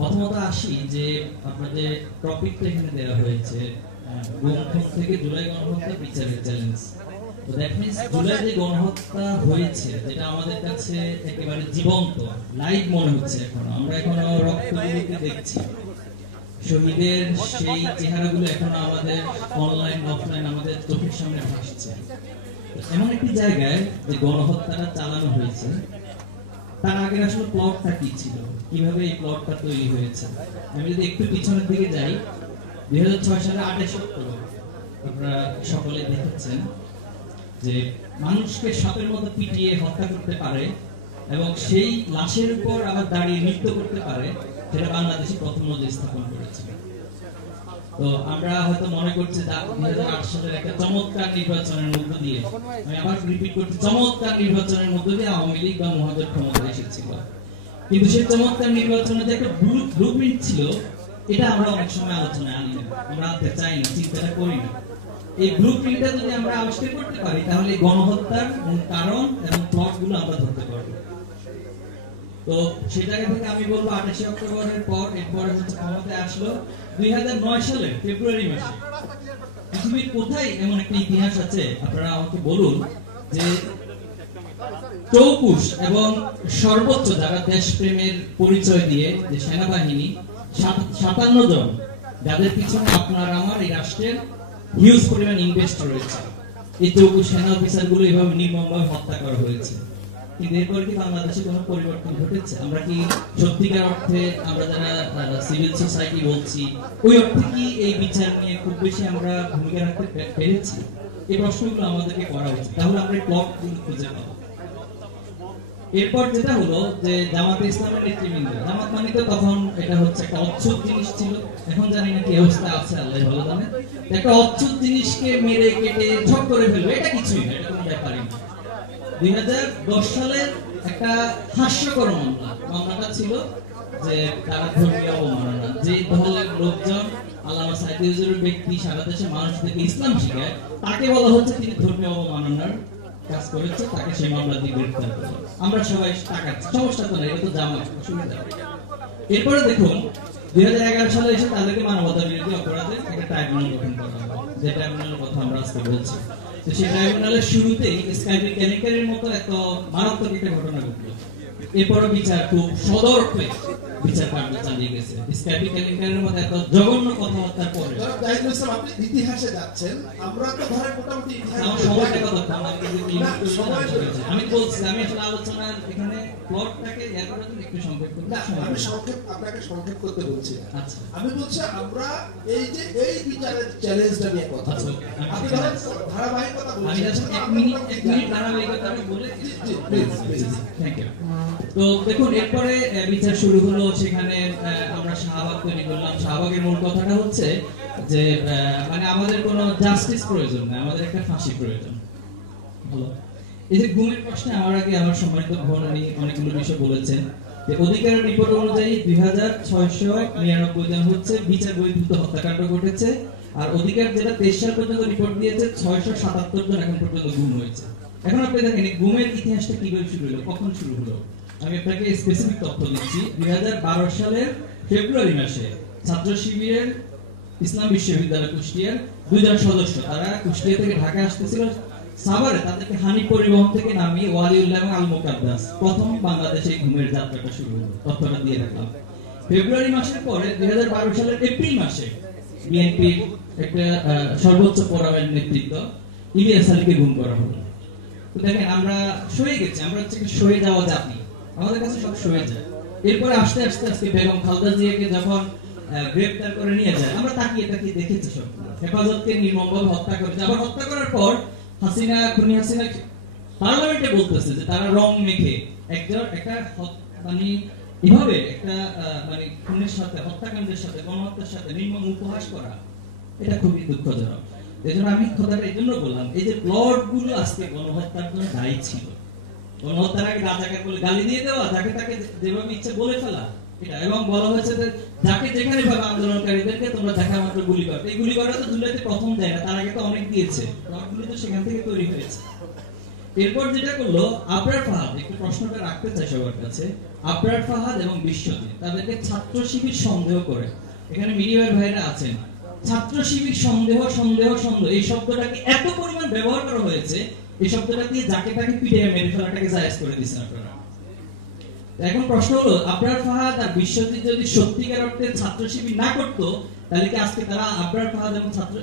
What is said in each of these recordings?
প্রথমত আসি যে আপনাদের টপিকটা এখানে দেওয়া হয়েছে গুমখুন থেকে জুলাই গণহত্যা বিচারের চ্যালেঞ্জ। তো দ্যাট মিন্স জুলাই যে গণহত্যা হয়েছে যেটা আমাদের কাছে একেবারে জীবন্ত লাইভ মনে হচ্ছে, আমরা এখনো রক্তগুলোকে দেখছি, শহীদের সেই চেহারাগুলো এখনো আমাদের অনলাইন অফলাইন আমাদের চোখের সামনে ভাসছে। এমন একটি জায়গায় যে গণহত্যাটা চালানো হয়েছে, তার আগে আসলে প্লটটা কি ছিল, কিভাবে এই প্লটটা তৈরি হয়েছে। আমি যদি একটু পিছনের দিকে যাই, 2006 সালে 28 অক্টোবর আপনারা সকলে দেখেছেন যে মানুষকে সাপের মতো পিটিয়ে হত্যা করতে পারে এবং সেই লাশের উপর আবার দাঁড়িয়ে নৃত্য করতে পারে, সেটা বাংলাদেশে প্রথম নজির স্থাপন করেছিল। তো আমরা হয়তো মনে করছি 2008 সালের একটা চমৎকার নির্বাচনের মধ্য দিয়ে, আমি আবার রিপিট করছি, চমৎকার নির্বাচনের মধ্য দিয়ে আওয়ামী লীগ বা মহাজোট ক্ষমতায় এসেছিল। কিন্তু সেই চমৎকার নির্বাচনে যে একটা ব্লুপ্রিন্ট ছিল, এটা আমরা অনেক সময় আলোচনায় আনি না, আমরা আনতে চাই না, চিন্তাটা করি না। এই ব্লুপ্রিন্টটা যদি আমরা আবিষ্কার করতে পারি, তাহলে গণহত্যার কারণ এবং প্লটগুলো আমরা ধরতে পারবো। তো সেই জায়গা থেকে আমি বলবো 28 অক্টোবরের পর এরপরে হচ্ছে ক্ষমতায় আসলো 2009 সালের ফেব্রুয়ারি মাসে। পৃথিবীর কোথায় এমন একটা ইতিহাস আছে আপনারা আমাকে বলুন যে চৌকুশ এবং সর্বোচ্চ যারা দেশপ্রেমের পরিচয় দিয়ে যে সেনাবাহিনী 57 জন, যাদের পিছনে আপনার আমার এই রাষ্ট্রের হিউজ পরিমাণ ইনভেস্ট রয়েছে, এই চৌকুশ সেনা অফিসারগুলো এভাবে নির্মমভাবে হত্যা করা হয়েছে। কিন্তু এরপর কি বাংলাদেশে কোনো পরিবর্তন ঘটেছে? আমরা কি সত্যিকার অর্থে আমরা যারা সিভিল সোসাইটি বলছি, ওই অর্থে কি এই বিচার নিয়ে খুব বেশি আমরা ভূমিকা রাখতে পেরেছি? এই প্রশ্নগুলো আমাদেরকে করা উচিত, তাহলে আমরা প্লটগুলো খুঁজে পাবো। এরপর যেটা হলো যে জামাতে ইসলামের নেতৃবৃন্দ, জামাত মানে তো তখন এটা হচ্ছে একটা অচ্ছুত জিনিস ছিল, এখন জানি না কি অবস্থা আছে আল্লাহ ভালো জানে। একটা অচ্ছুত জিনিসকে মেরে কেটে ঠক করে ফেলবে, এটা কিছুই না, এটা কোনো ব্যাপারই না। 2010 সালের একটা হাস্যকর মামলাটা ছিল যে তারা ধর্মীয় অবমাননা, যে দলের লোকজন আল্লামা সাইদি হুজুরের ব্যক্তি সারা দেশে মানুষদেরকে ইসলাম শিখায়, তাকে বলা হচ্ছে তিনি ধর্মীয় অবমাননার কাজ করেছে, তাকে সেই মামলা দিয়ে গ্রেফতার করা। আমরা সবাই টাকাচ্ছি, সমস্যা তো নাই, এটা তো জামাত, অসুবিধা। এরপরে দেখুন 2011 সালে এসে তাদেরকে মানবতা বিরোধী অপরাধে একটা ট্রাইব্যুনাল গঠন করা হয়, যে ট্রাইব্যুনালের কথা আমরা আজকে বলছি। তো সেই ট্রাইব্যুনালের শুরুতেই স্কাইপি কেলেঙ্কারির মতো একটা মারাত্মক একটা ঘটনা ঘটলো। এরপরও বিচার খুব সদর্পে বিচার কার্য চালিয়ে গেছে। স্কাইপি কেলেঙ্কারির মতো এত জঘন্য কথাবার্তার পরে আপনি ইতিহাসে যাচ্ছেন, আমরা তো ধরে মোটামুটি আমি বলছি, আমি আসলে আলোচনা এখানে প্লটটাকে একটু সংক্ষেপ করতে, আমি আপনাকে সংক্ষেপ করতে বলছি। আচ্ছা, আমি বলছি আমরা এই যে এই বিচারের চ্যালেঞ্জটা নিয়ে কথা বলছি। আপনি ধরেন ধারাবাহিকতা বলছেন, আমি জাস্ট এক মিনিট ধারাবাহিকতা আমি বলে প্লিজ। Thank you. তো দেখুন এরপরে বিচার শুরু হলো, সেখানে আমরা শাহবাগ তৈরি করলাম। শাহবাগের মূল কথাটা হচ্ছে যে মানে আমাদের কোনো জাস্টিস প্রয়োজন না, আমাদের একটা ফাঁসি প্রয়োজন। হলো এই যে গুমের প্রশ্নে আমার আগে আমার সম্মানিত ভবনী অনেকগুলো বিষয় বলেছেন যে অধিকারের রিপোর্ট অনুযায়ী 2699 জন হচ্ছে বিচার বহির্ভূত হত্যাকাণ্ড ঘটেছে, আর অধিকার যেটা 23 সাল পর্যন্ত রিপোর্ট দিয়েছে 677 জন এখন পর্যন্ত গুম হয়েছে। এখন আপনি দেখেন এই গুমের ইতিহাসটা কিভাবে শুরু হলো, কখন শুরু হলো। আমি আপনাকে স্পেসিফিক তথ্য দিচ্ছি। 2012 সালের ফেব্রুয়ারি মাসে ছাত্র শিবিরের ইসলাম বিশ্ববিদ্যালয় কুষ্টিয়ার 2 জন সদস্য, তারা কুষ্টিয়া থেকে ঢাকা আসতেছিল, সাভারে তাদেরকে হানি পরিবহন থেকে নামিয়ে ওয়ালিউল্লাহ এবং আল মুকাদ্দাস প্রথম বাংলাদেশে ঘুমের যাত্রাটা শুরু হলো। তথ্যটা দিয়ে রাখলাম। ফেব্রুয়ারি মাসের পরে 2012 সালের এপ্রিল মাসে বিএনপির একটা সর্বোচ্চ ফোরামের নেতৃত্ব ইলিয়াস আলীকে গুম করা হলো। তো দেখেন আমরা সয়ে গেছি, আমরা হচ্ছে সয়ে যাওয়া জাতি, আমাদের কাছে সব সয়ে যায়। এরপরে আস্তে আস্তে আজকে বেগম খালেদা জিয়াকে যখন গ্রেফতার করে নিয়ে যায়, আমরা তাকিয়ে তাকিয়ে দেখেছি সব। হেফাজতকে নির্মমভাবে হত্যা করেছে, আবার হত্যা করার পর হাসিনা পার্লামেন্টে বলতেছে যে তারা রং মেখে একটা মানে এভাবে একটা মানে খুনের সাথে, হত্যাকাণ্ডের সাথে, গণহত্যার সাথে নির্মম উপহাস করা, এটা খুবই দুঃখজনক। এজন্য আমি কথাটা এই জন্য বললাম, এই যে প্লট গুলো আজকে গণহত্যার জন্য দায়ী ছিল। গণহত্যার আগে রাজাকার বলে গালি দিয়ে দেওয়া, যাকে তাকে যেভাবে ইচ্ছে বলে ফেলা, এটা এবং বলা হয়েছে যে যাকে যেখানে ভাবে আন্দোলনকারীদেরকে তোমরা দেখা মাত্র গুলি করো। এই গুলি করা তো জুলাইতে প্রথম যায় না, তার আগে তো অনেক দিয়েছে, প্লটগুলো তো সেখান থেকে তৈরি হয়েছে। এরপর যেটা করলো আবরার ফাহাদ, একটু প্রশ্নটা রাখতে চাই সবার কাছে, আবরার ফাহাদ এবং বিশ্বজিৎ তাদেরকে ছাত্র শিবির সন্দেহ করে, এখানে মিডিয়ার ভাইরা আছেন, ছাত্র শিবির সন্দেহ সন্দেহ সন্দেহ এই শব্দটাকে এত পরিমাণ ব্যবহার করা হয়েছে, এই শব্দটা দিয়ে যাকে তাকে পিটিয়ে মেরে ফেলাটাকে জায়েজ করে দিয়েছেন আপনারা। এখন প্রশ্ন হলো আবরার ফাহাদ আর বিশ্বজিৎ যদি সত্যিকার অর্থে ছাত্র শিবির না করতো, তাহলে কি আজকে তারা আবরার ফাহাদ এবং ছাত্র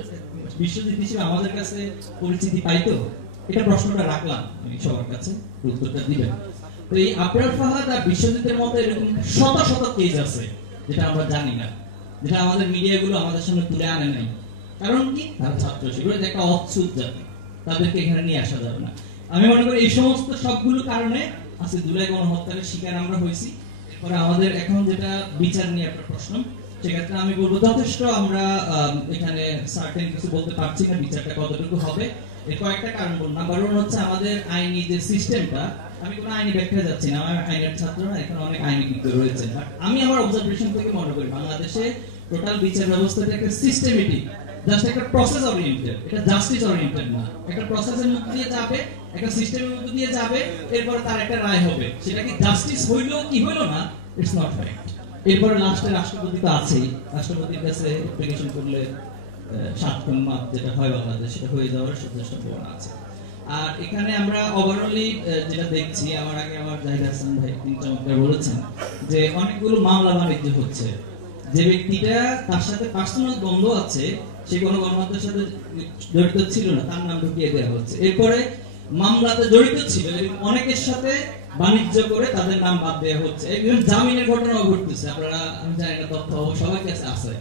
বিশ্বজিৎ হিসেবে আমাদের কাছে পরিচিতি পাইতো? এটা প্রশ্নটা রাখলাম আমি সবার কাছে, উত্তরটা দিবেন। তো এই আবরার ফাহাদ আর বিশ্বজিতের মতো এরকম শত শত কেস আছে যেটা আমরা জানি না, যেটা আমাদের মিডিয়াগুলো আমাদের সামনে তুলে আনে নাই। কারণ কি? তারা ছাত্র শিবির একটা অচ্ছুত জাতি, তাদেরকে এখানে নিয়ে আসা যাবে না। আমি মনে করি এই সমস্ত সবগুলো কারণে আজকে জুলাই গণহত্যার শিকার আমরা হয়েছি। এরপরে আমাদের এখন যেটা বিচার নিয়ে একটা প্রশ্ন, সেক্ষেত্রে আমি বলবো যথেষ্ট আমরা এখানে সার্টেন কিছু বলতে পারছি না বিচারটা কতটুকু হবে। এর কয়েকটা কারণ বলবো। নাম্বার 1 হচ্ছে আমাদের আইনি যে সিস্টেমটা, আমি কোনো আইনি ব্যাখ্যা যাচ্ছি না, আমার আইনের ছাত্র না, এখন অনেক আইনি বিজ্ঞ রয়েছে, বাট আমি আমার অবজারভেশন থেকে মনে করি বাংলাদেশে টোটাল বিচার ব্যবস্থাটা একটা সিস্টেমেটিক, জাস্ট একটা প্রসেস ওরিয়েন্টেড, এটা জাস্টিস ওরিয়েন্টেড না। একটা প্রসেসের মধ্যে দিয়ে যাবে, একটা সিস্টেমের মধ্যে দিয়ে যাবে, এরপরে তার একটা রায় হবে। সেটা কি জাস্টিস হইলো কি হইলো না, ইটস নট রাইট। এরপরে লাস্টে রাষ্ট্রপতি তো আছেই, রাষ্ট্রপতির কাছে অ্যাপ্লিকেশন করলে 7 মাস যেটা হয় বাংলাদেশ, সেটা হয়ে যাওয়ার যথেষ্ট সম্ভাবনা আছে। আর এখানে আমরা ওভারঅলি যেটা দেখছি, আমার আগে আমার জাহিদ হাসান ভাই তিনি চমৎকার বলেছেন যে অনেকগুলো মামলা বাণিজ্য হচ্ছে, যে ব্যক্তিটা তার সাথে পার্সোনাল দ্বন্দ্ব আছে, সে কোনো গণহত্যার সাথে জড়িত ছিল না, তার নাম ঢুকিয়ে দেওয়া হচ্ছে। এরপরে মামলাতে জড়িত ছিল অনেকের সাথে বাণিজ্য করে তাদের নাম বাদ দেওয়া হচ্ছে। ইভেন জামিনের ঘটনাও ঘটতেছে, আপনারা আমি জানি না তথ্য সবার কাছে আছে,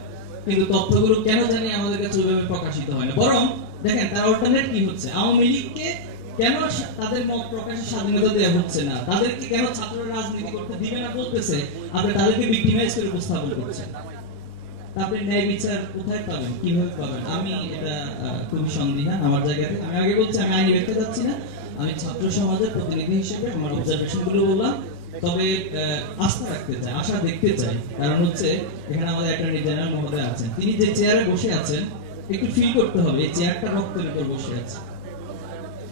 কিন্তু তথ্যগুলো কেন জানি আমাদের কাছে ওইভাবে প্রকাশিত হয় না। বরং দেখেন তার অল্টারনেট কি হচ্ছে, আওয়ামী লীগকে কেন তাদের মত প্রকাশের স্বাধীনতা দেওয়া হচ্ছে না, তাদেরকে কেন ছাত্ররা রাজনীতি করতে দিবে না বলতেছে, আপনি তাদেরকে ভিক্টিমাইজ করে উপস্থাপন করছেন। তারপরে ন্যায় বিচার কোথায় পাবেন, কিভাবে পাবেন? আমি এটা খুবই সন্দিহান আমার জায়গাতে। আমি আগে বলছি আমি আইনি ব্যাখ্যা যাচ্ছি না, আমি ছাত্র সমাজের প্রতিনিধি হিসেবে আমার অবজারভেশন গুলো বললাম। তবে আস্থা রাখতে চাই, আশা দেখতে চাই, কারণ হচ্ছে এখানে আমাদের অ্যাটর্নি জেনারেল মহোদয় আছেন, তিনি যে চেয়ারে বসে আছেন একটু ফিল করতে হবে এই চেয়ারটা রক্তের উপর বসে আছে,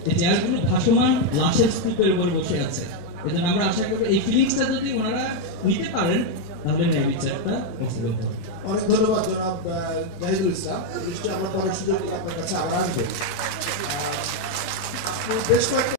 এই চেয়ারগুলো ভাসমান লাশের স্তূপের উপর বসে আছে। এজন্য আমরা আশা করি এই ফিলিংসটা যদি ওনারা নিতে পারেন তাহলে ন্যায় বিচারটা পসিবল হবে। অনেক ধন্যবাদ জনাব জাহিদুল ইসলাম। নিশ্চয়ই আমরা পরের সুযোগ আপনার কাছে আবার আসবো। আপনি বেশ কয়েকটা